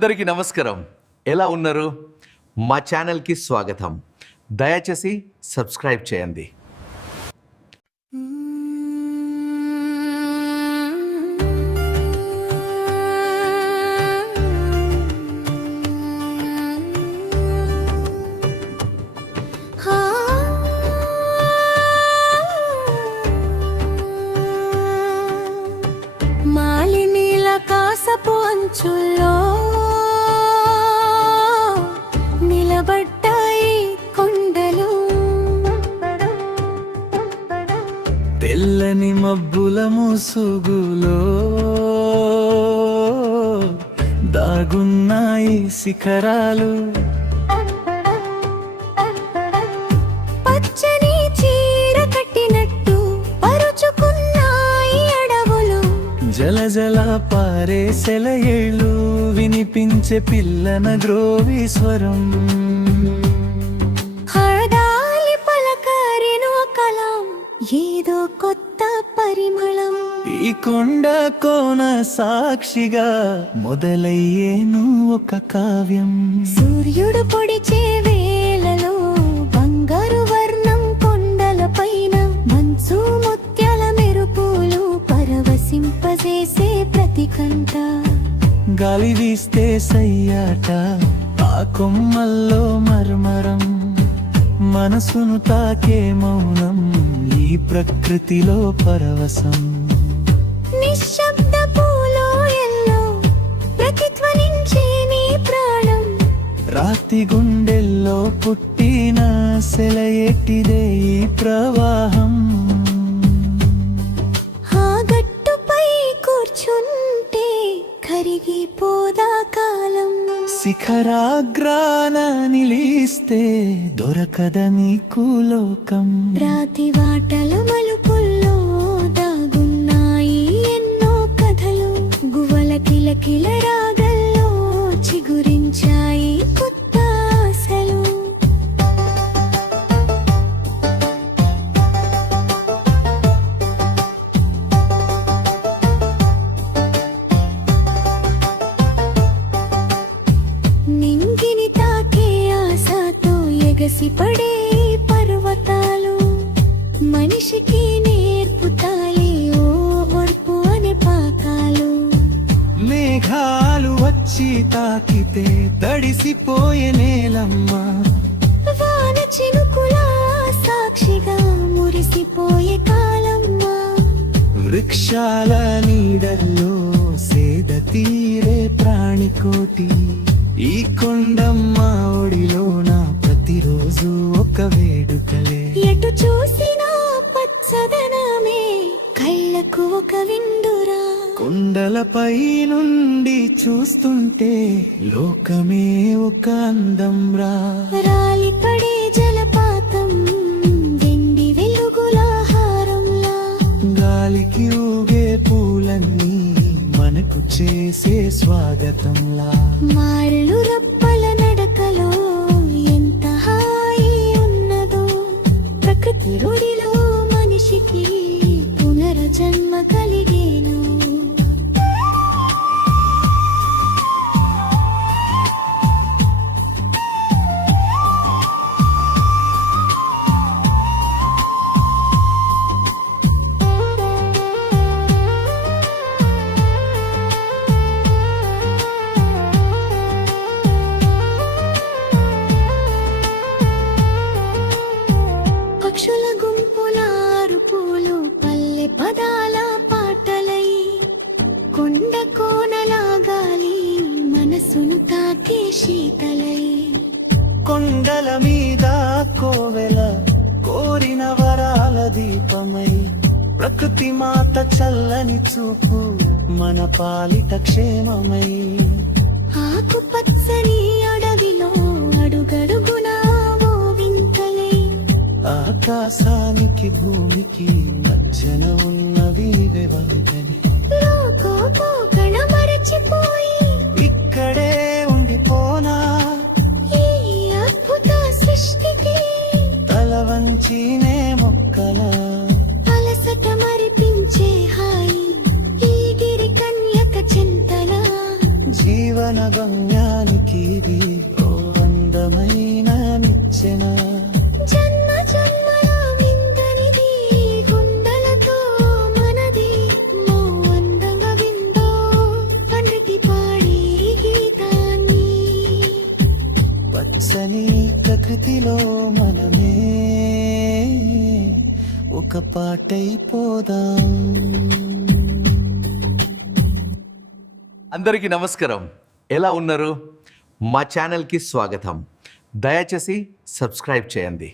అందరికీ నమస్కారం. ఎలా ఉన్నారు? మా ఛానల్కి స్వాగతం. దయచేసి సబ్స్క్రైబ్ చేయండి. మాలినీల కాసపు అంచుల్లో నిలబడ్డాయి కొండలు, తెల్లని మబ్బుల ముసుగులో దాగున్నాయి శిఖరాలు. పచ్చని చీర కట్టినట్టు పరుచుకున్నాయి అడవులు. జలజల పారే సెలయేళ్ళు వినిపించే పిల్లన గ్రోవి స్వరం. హడాలి పలకరినో కలం, ఏదో కొత్త పరిమళం. ఈ కొండ కోన సాక్షిగా మొదలయ్యేను ఒక కావ్యం. సూర్యుడు పొడిచే వేళలో బంగారు వర్ణం కొండల పైన, మంచు ముత్యాల మెరుపులు పరవశింపజేసే ప్రతి కంట. గాలి వీస్తే సయ్యాట, ఆ కొమ్మల్లో మర్మరం, మనసును తాకే మౌనం, ఈ ప్రకృతిలో పరవశం. నిశ్శబ్ద పూలోయల్లో ప్రతిధ్వనించే నీ ప్రాణం. రాతి గుండెల్లో పుట్టిన సెలయేటిదే ఈ ప్రవాహం. ఆ గట్టుపై కూర్చుంటే కరిగిపోదా కాలం. శిఖరాగ్రాన నిలిస్తే దొరకద నీకు లోకం. రాతి వాటల మలుపుల్లో దాగున్నాయి ఎన్నో కథలు. గువ్వల కిలకిల రాగల్లో చిగురించాయి కొత్త ఆశలు. నింగిని తాకే ఆశతో ఎగసిపడే పర్వతాలు, మనిషికి నేర్పుతాయి ఓ ఓర్పు అనే పాకాలు. మేఘాలు వచ్చి తాకితే తడిసిపోయే నేలమ్మ, వాన చినుకులా సాక్షిగా మురిసిపోయే కాలమ్మా. వృక్షాల నీడల్లో సేద తీరే ప్రాణికోటి, ఈ కొండమ్మ ఒడిలోన ప్రతిరోజు ఒక వేడుకలే. ఎటు చూసినా పచ్చదనమే కళ్ళకు ఒక విందురా. కొండలపై నుండి చూస్తుంటే లోకమే ఒక అందం రా. రాలిపడే జలపాతం వెండి వెలుగుల హారంలా. గాలికి ఊగే పూలన్నీ మనకు చేసే స్వాగతంలా. మారులు రప్పల నడకలో ఎంత హాయి ఉన్నదో. ప్రకృతి రుడిలో మనిషికి పునర్జన్మ కలిగేను. పక్షుల గుంపుల అరుపులు పల్లె పదాల పాటలై, కొండ కోనల గాలి మనసును తాకే శీతలై. కొండల మీద కోవెల కోరిన వరాల దీపమై, ప్రకృతి మాత చల్లని చూపు మన పాలిట క్షేమమై. ఆకుపచ్చని అడవిలో అడుగడుగున ఓ వింతలై. ఆకాశానికి భూమికి మధ్యన ఉన్నది వెవలిదని, లోకోపోకణ మరచిపోయి ఇక్కడే ఉండిపోనా. ఈ అద్భుత సృష్టికి తల వంచినే మొక్కల అలసట మరిపించే హాయి. ఈ గిరి కన్యక చింతన జీవన గంగ పుణ్యానికి ఇది ఓ అందమైన నిచ్చెన జన్మ జన్మల విందనిది గుండెలతో మనది మో అందంగా విందో పండితి పాడే గీతాన్ని పచ్చని ప్రకృతిలో మనమే ఒక పాటైపోదాం. అందరికీ నమస్కారం. ఎలా ఉన్నారు? మా ఛానల్కి స్వాగతం. దయచేసి సబ్స్క్రైబ్ చేయండి.